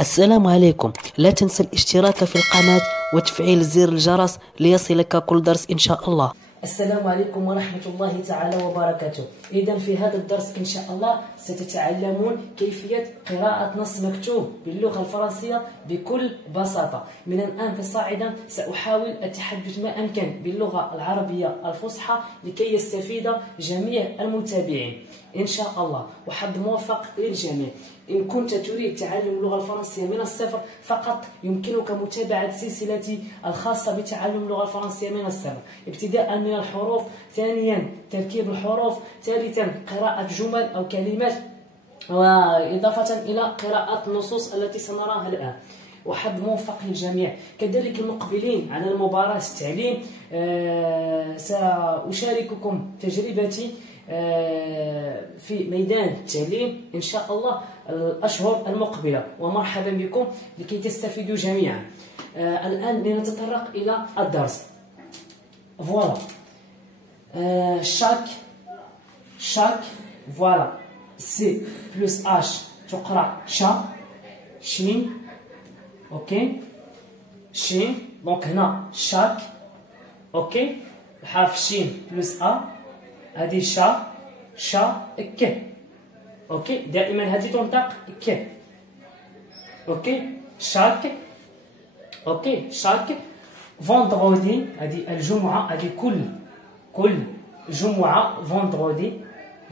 السلام عليكم. لا تنسى الاشتراك في القناة وتفعيل زر الجرس ليصلك كل درس إن شاء الله. السلام عليكم ورحمة الله تعالى وبركاته. إذا في هذا الدرس إن شاء الله ستتعلمون كيفية قراءة نص مكتوب باللغة الفرنسية بكل بساطة. من الآن فصاعدا سأحاول التحدث ما أمكن باللغة العربية الفصحى لكي يستفيد جميع المتابعين إن شاء الله، وحظ موفق للجميع. إن كنت تريد تعلم اللغة الفرنسية من الصفر فقط يمكنك متابعة سلسلتي الخاصة بتعلم اللغة الفرنسية من الصفر، ابتداء من الحروف، ثانيا تركيب الحروف، ثالثا قراءة جمل أو كلمات، وإضافة إلى قراءة النصوص التي سنراها الآن. وحظ موفق للجميع. كذلك المقبلين على المباراة التعليم سأشارككم تجربتي في ميدان التعليم إن شاء الله الأشهر المقبلة، ومرحبا بكم لكي تستفيدوا جميعا. الآن لنتطرق إلى الدرس. فوالا شاك فوالا سي بلس اش تقرأ شا شين، اوكي شين. دونك هنا شاك، اوكي، حرف شين بلس ا، هذه شا ك، اوكي. دائما هذه تنطق ك، اوكي. شاك، اوكي شاك. فوندغودي هذه الجمعة، هذه كل جمعة.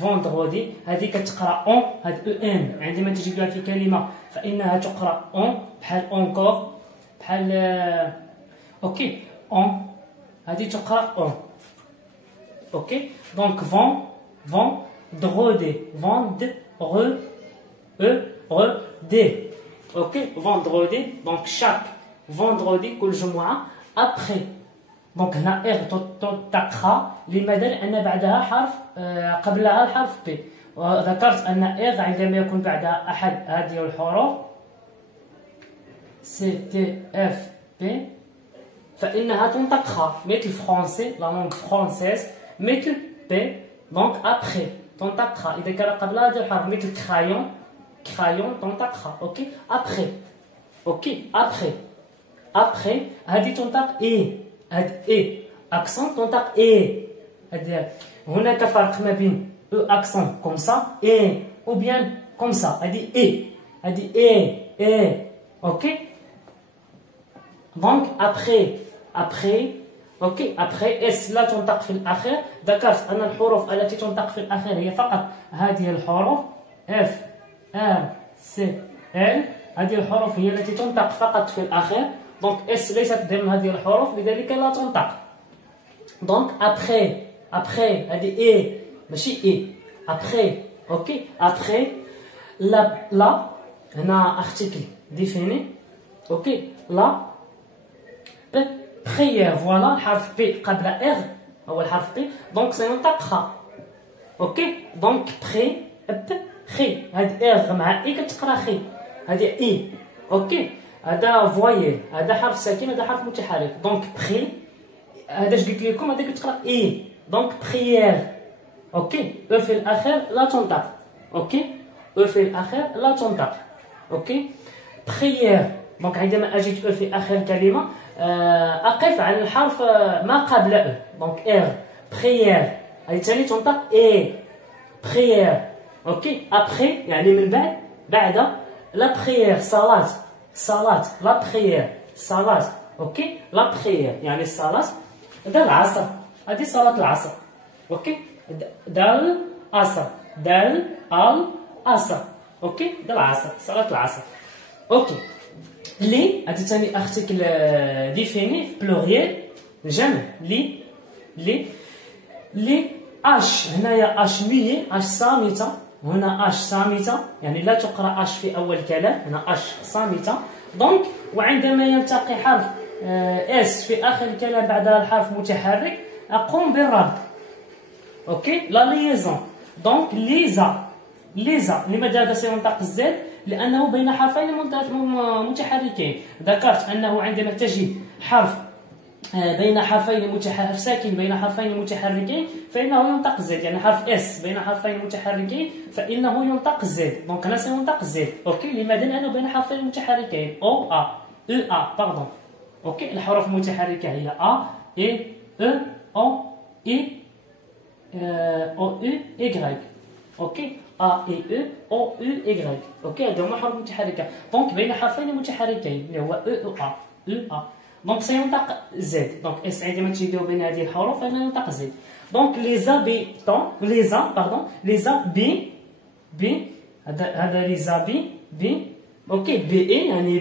فوندغودي هذه كتقرا اون، هذه او ان عندما تجدها في كلمة فإنها تقرا اون، بحال اونكور، بحال اوكي اون، هذه تقرا اون، اوكي. دونك فوندغودي دي، اوكي. فوندغودي دونك شاك فوندغودي كل جمعة. ابخي دونك هنا اغ تنطقها، لماذا؟ لأن بعدها حرف قبلها الحرف بي، وذكرت أن اغ عندما يكون بعدها أحد هذه الحروف سي تي اف بي فإنها تنطقها مثل فرونسي، لا لونغ فرونسيز، مثل بي. دونك ابخي تنطقها إذا كان قبلها هذا الحرف، مثل كرايون تنطقها، اوكي. ابخي، اوكي. ابخي هذه تنطق اي، هاد اي اكسون تنطق اي. هناك فرق ما بين او اكسون كوم سا اي او بيان كوم سا، هذه اي، هذه اي، اوكي. دونك ابخي، اوكي. ابخي اس لا تنطق في الاخير. ذكرت ان الحروف التي تنطق في الاخير هي فقط هذه الحروف اف ار سي ال، هذه الحروف هي التي تنطق فقط في الاخير. دونك اس ليست ضمن هذه الحروف لذلك لا تنطق. دونك ابخي هذه اي ماشي اي، ابخي، اوكي. ابخي لا هنا ارتيكل ديفيني، اوكي. لا بخير فوالا الحرف بي قبل اغ هو الحرف بي، دونك سينطق خ، اوكي. دونك بخي هذه اغ مع اي كتقرا خي، هذه اي، اوكي. هذا فوايل، هذا حرف ساكن، هذا حرف متحرك. دونك بخي هذا اش قلت لكم، هذا كتقرا اي. دونك بخيير، اوكي. او في الاخير لا تنطق، اوكي. او في الاخير لا تنطق، اوكي. بخيير دونك عندما اجد او في اخر الكلمه اقف على الحرف ما قبل او، دونك ار بخيير هذه ثاني تنطق اي، بخيير، اوكي. ابخي يعني من بعد لا بخيير صلاة لا بخير صلاة، اوكي. لا بخير يعني الصلاة دال العصر، هذه صلاة العصر، اوكي. دال العصر، اوكي. دال العصر صلاة العصر، اوكي. لي هذه ثاني ارتيكل ديفيني في بلوريال جمع. لي اش هنايا اش ميي، اش صامتة، هنا اش صامتة يعني لا تقرا اش في اول كلام، هنا اش صامتة. دونك وعندما يلتقي حرف اس في اخر الكلام بعدها الحرف متحرك اقوم بالربط، اوكي. لا ليزون دونك ليزا لماذا هذا سينطق الزد؟ لانه بين حرفين متحركين. ذكرت انه عندما تجد حرف بين حرفين حرف ساكن بين حرفين متحركين فإنه ينطق زد. يعني حرف اس بين حرفين متحركين فإنه ينطق زد. دونك هنا سينطق زد. اوكي. لماذا؟ لأنه بين حرفين متحركين او ا او ا باردون. اوكي. الحروف المتحركة هي ا اي او او اي او او اي. اوكي. ا اي او او اي. اوكي. هذو هما الحروف المتحركة. دونك بين حرفين متحركين اللي هو او او ا او ا. دونك سينطق زد. دونك اس عندما تجدوا بين هذه الحروف فإنه ينطق زد. دونك ليزا بي هذا ليزا بي. اوكي. بي اي يعني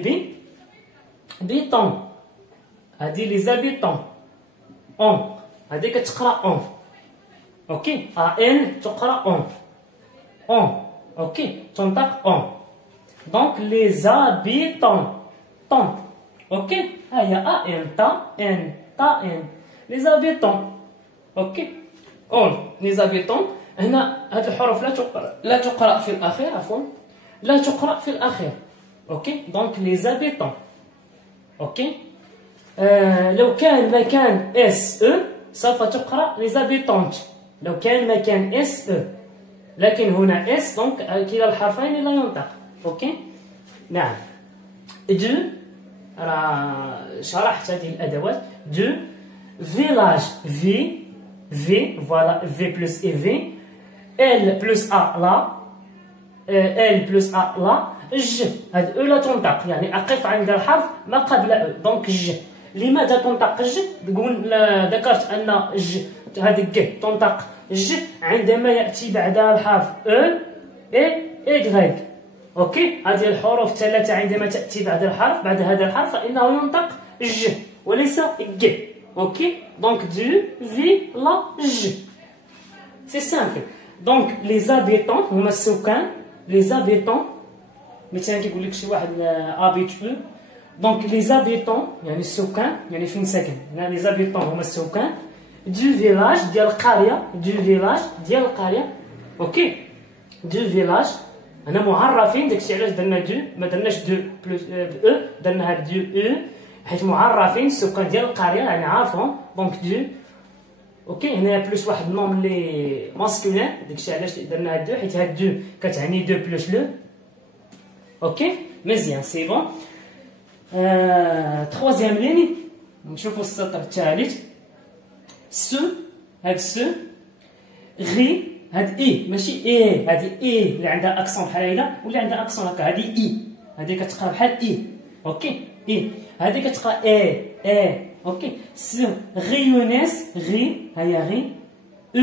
بيطون. هذه ليزا بيطون. اون هذه كتقرا اون. اوكي. ان تقرا اون. اوكي. تنطق اون. دونك ليزا بيطون طون. اوكي. هيا ان تا ان ليزابيتون. اوكي. اون ليزابيتون. هنا هاد الحروف لا تقرا في الاخير. عفوا لا تقرا في الاخير. اوكي. دونك ليزابيتون. اوكي. لو كان مكان اس او سوف تقرا ليزابيتونت. لو كان مكان اس او. لكن هنا اس دونك كلا الحرفين لا ينطق. اوكي. نعم. دو راه شرحت هذه الادوات. دو فيلاج في فوالا في بلس اي في ال بلس ا لا ال بلس ا لا ج. هاد او لا تنطق يعني اقف عند الحرف ما قبل او. دونك ج. لماذا تنطق ج؟ ذكرت ان ج هذه ك تنطق ج عندما ياتي بعدها الحرف او اي. اوكي. هذه الحروف الثلاثه عندما تاتي بعد هذا الحرف فانه ينطق ج وليس ج. اوكي. دونك دو في لا ج. سي سامبل. دونك لي زابيتون هما السكان. لي زابيتون مثلا كيقول لك شي واحد ابيتو. دونك لي زابيتون يعني السكان يعني فين ساكن. هنا لي زابيتون هما السكان دو فيلاج ديال القريه. دو فيلاج ديال القريه. اوكي. دو فيلاج هنا معرفين. داكشي علاش درنا دو ما درناش دو بلس او. درنا هاد دو او حيت معرفين السكان ديال القريه يعني عارفهم. دونك دو. اوكي. هنا بلس واحد النوم لي ماسكولين. داكشي علاش درنا هاد دو حيت هاد دو كتعني دو بلس لو. اوكي. مزيان سي بون. تخوازيام ليني نشوفو السطر الثالث. سو هاد سو غي هاد اي ماشي اي. هادي اي اللي عندها اكسون بحال هيدا واللي عندها اكسون هكا. هادي اي هادي كتقرا بحال اي. اوكي. اي هادي كتقرا اي. اوكي. سو غيونيس غي هيا غي او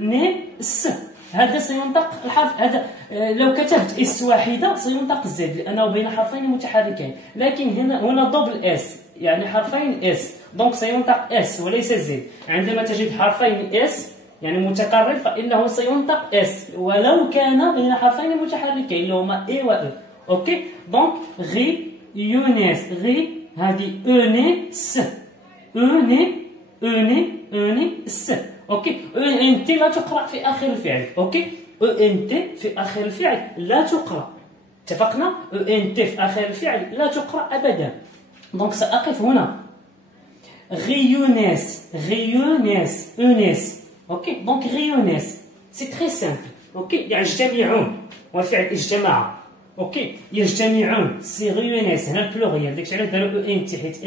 ني س. هذا سينطق الحرف هذا. لو كتبت اس واحده سينطق زد لانه بين حرفين متحركين. لكن هنا دوبل اس يعني حرفين اس. دونك سينطق اس وليس زد. عندما تجد حرفين اس يعني متكرر فانه سينطق اس ولو كان بين حرفين متحركين اللي هما اي و او. اوكي. دونك غي يونس غي هذه اوني س. اوني س. اوكي. او ان تي لا تقرا في اخر الفعل. اوكي. او ان تي في اخر الفعل لا تقرا. اتفقنا. او ان تي في اخر الفعل لا تقرا ابدا. دونك ساقف هنا غيونس اونيس. اوكي. دونك غيونيس سي تري سامبل. اوكي. يجتمعون وفعل اجتماع. اوكي. يجتمعون سي غيونيس. هنا البلوريال داكشي علاش داروا او ان تي حيت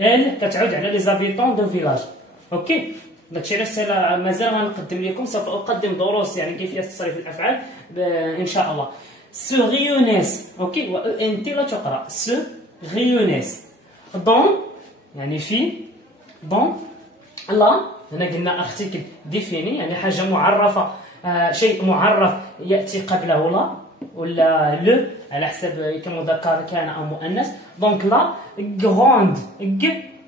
ال كتعود على لي زابيتون دو فيلاج. اوكي. داكشي علاش مازال غنقدم لكم سوف اقدم دروس يعني كيفيه تصريف الافعال ان شاء الله. سو غيونيس. اوكي. و ان تي لا تقرا. سو غيونيس. دون يعني في. دون لا هنا قلنا ارتيكل ديفيني يعني حاجه معرفه. شيء معرف ياتي قبله لا ولا لو على حسب كمذكر كان او مؤنث. دونك لا غروند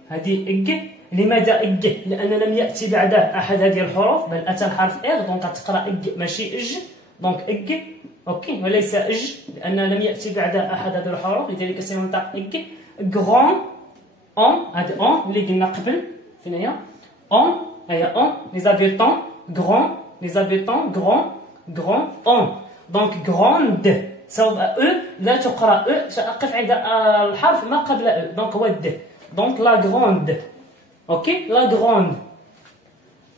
هذه لماذا لان لم ياتي بعده احد هذه الحروف بل اتى الحرف ار. دونك تقرا ماشي دونك اوكي وليس لان لم ياتي بعده احد هذه الحروف لذلك سينطق غران اون. هذا اون اللي قلنا قبل فين هي اون. هي اون لي زابيتون غران لي زابيتون غران اون. دونك غروند سوف او لا تقرا او ساقف عند الحرف ما قبل او. دونك هو د. Donc la grande. Ok, la grande.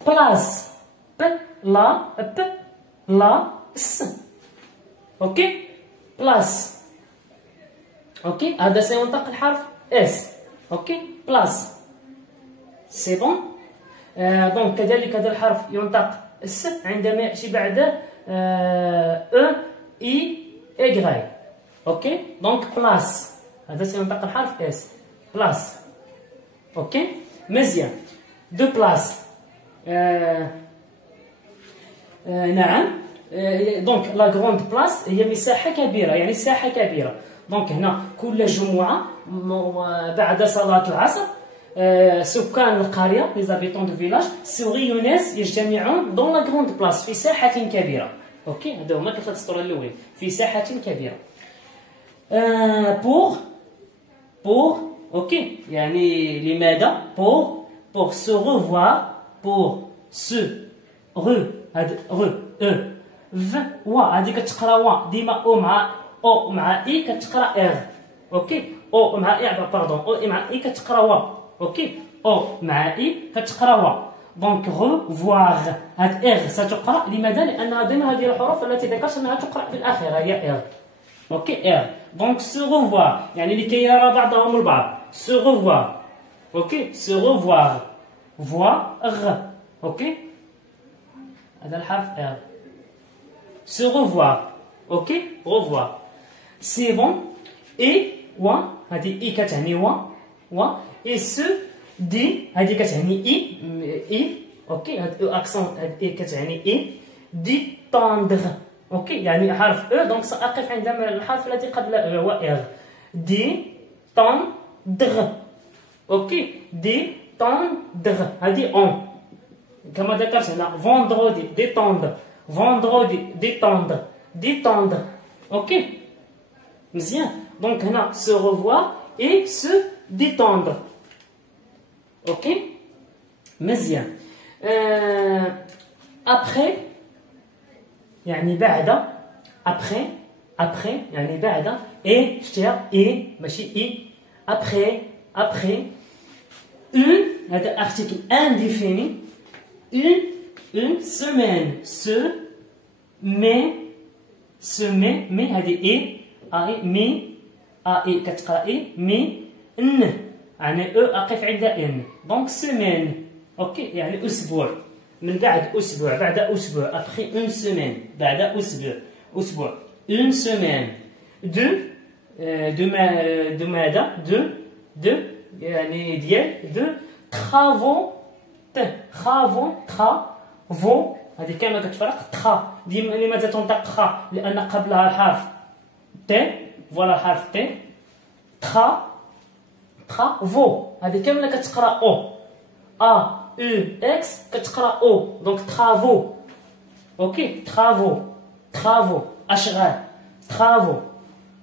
Place. P, la, s. Ok, place. Ok, هذا سينطق الحرف اس. Ok, place. سي بون. دونك كذلك هذا الحرف ينطق اس عندما يأتي بعده او اي اي. اوكي، دونك بلاس هذا سينطق الحرف اس. بلاس. اوكي، مزيان. دو بلاس. نعم. دونك لا غروند بلاس هي مساحة كبيرة، يعني ساحة كبيرة. دونك هنا كل جمعة بعد صلاة العصر سكان القرية لي زابيتون دو فيلاج سو ريونيس يجتمعون دون لا غروند بلاس في ساحة كبيرة. اوكي، هذا هما كيف السطور الأولين في ساحة كبيرة. pour اوكي، يعني لماذا؟ pour se revoir pour se هاد v و هادي كتقرا و ديما او مع اي كتقرا ار. اوكي، او مع اي باردون او مع اي كتقرا و. اوكي، او مع اي كتقرا و. دونك revoir هاد ار ستقرا لماذا؟ لانها ضمن هذه الحروف التي ذكرت انها تقرا في الاخير هي ار. اوكي، ار. دونك se revoir يعني لكي يرى بعضهم البعض. se revoir. اوكي، se revoir. voir. اوكي، هذا الحرف R. Se revoir. Ok, revoir. C'est bon. Et و هذه إي كتعني و et se دي هذه كتعني إي. اوكي، هاد أكسون هاد إي كتعني إي. دي tendre. اوكي، يعني حرف أو دونك سأقف عند الحرف الذي قبل أو هو R. دي tendre. اوكي، دي tendre هذه أون كما ذكرت هنا. فوندرودي ديتوندر. فوندرودي ديتوندر. اوكي، مزيان. دونك هنا se revoir et se détendre. اوكي، مزيان. après يعني بعد. après يعني بعد. et شتيها et ماشي اي. après une هذا article indéfini. une semaine. se met هذه اي مي اي كتقرا اي مي ان يعني او اقف عند ان. دونك سيمين. اوكي، يعني اسبوع. من بعد اسبوع بعد اسبوع. ابخي اون سيمين بعد اسبوع. اون سيمين. دو ماذا؟ دو يعني ديال دو travaux. travaux هذه كلمة كتفرق. تخا ديما لماذا تنطق خا؟ لأن قبلها الحرف تي. فوالا الحرف تي. فو هذه كاملة كتقرا او. اكس كتقرا او. دونك ترافو. اوكي، ترافو أشغال. ترافو.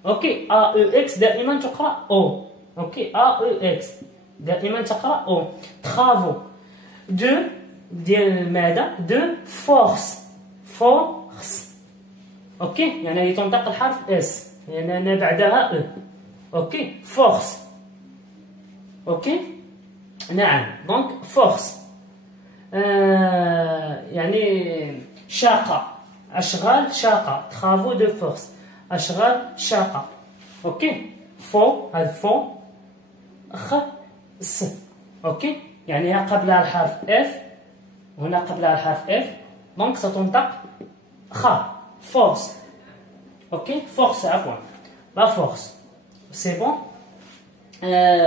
اوكي، اكس دائما تقرا او. اوكي، اكس دائما تقرا او. ترافو. دو ديال ماذا؟ دو فورس. اوكي، يعني هي تنطق الحرف اس يعني أنا بعدها او. اوكي، فورس. اوكي، نعم. دونك فورس يعني شاقة. أشغال شاقة. ترافو دو فورس أشغال شاقة. اوكي، هذا اس. اوكي، يعني قبلها الحرف اف. هنا قبلها الحرف اف. دونك ستنطق خا. فورس. اوكي، فورس عفوا لا فورس. سي بون.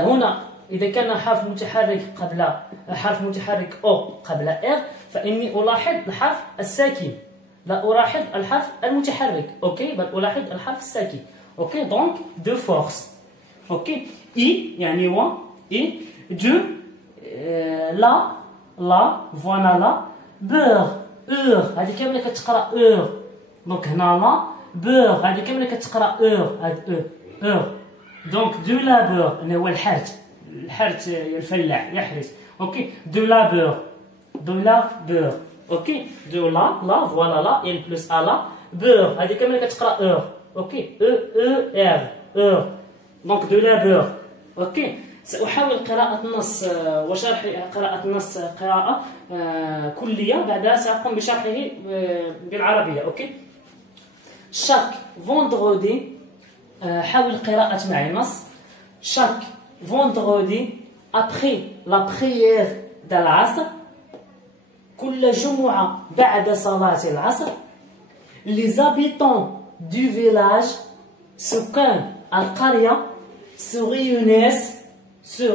هنا اذا كان حرف متحرك قبل حرف متحرك او قبل ار فاني الاحظ الحرف الساكن لا الاحظ الحرف المتحرك. اوكي، بل الاحظ الحرف الساكن. اوكي، دونك دو فورس. اوكي، اي يعني و اي. دو لا فوالا لا. بور هذه كامله كتقرا اور. دونك هنا لا. بور هذه كامله كتقرا اور. هاد اور. دونك دو لابور اللي هو الحرث. الفلاح يحرث. اوكي، دو لابور. اوكي، دو لا فوالا لا ان بلس لا. بور هذه كامله كتقرا اور. اوكي، ار دونك دو لابور. اوكي، سأحاول قراءة النص وشرح قراءة النص قراءة كلية، بعدها سأقوم بشرحه بالعربية. أوكي. chaque vendredi حاول قراءة معي النص. chaque vendredi après la prière d'Al-Asr، كل جمعة بعد صلاة العصر، les habitants du village، سكان القرية، se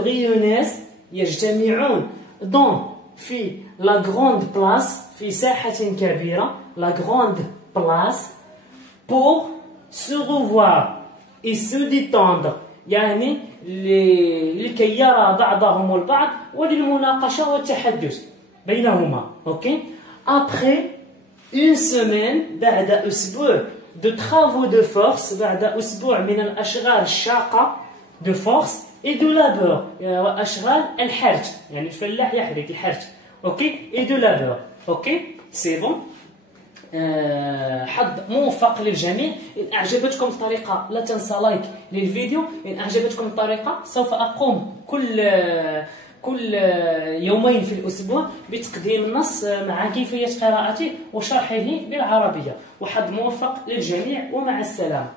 réunissent يجتمعون dans في la grande place، في ساحة كبيرة، la grande place، pour se revoir et se détendre، يعني لكي يرى بعضهم البعض وللمناقشة والتحدث بينهما. اوكي. après une semaine، بعد أسبوع de travaux de force، بعد أسبوع من الأشغال الشاقة de force et de labeur، وأشغال الحرث، يعني الفلاح يحرث الحرث. اوكي. et de labeur. اوكي. سي بون. حظ موفق للجميع. إن أعجبتكم الطريقة لا تنسى لايك للفيديو. إن أعجبتكم الطريقة سوف أقوم كل يومين في الأسبوع بتقديم النص مع كيفية قراءته وشرحه بالعربية. وحظ موفق للجميع ومع السلامة.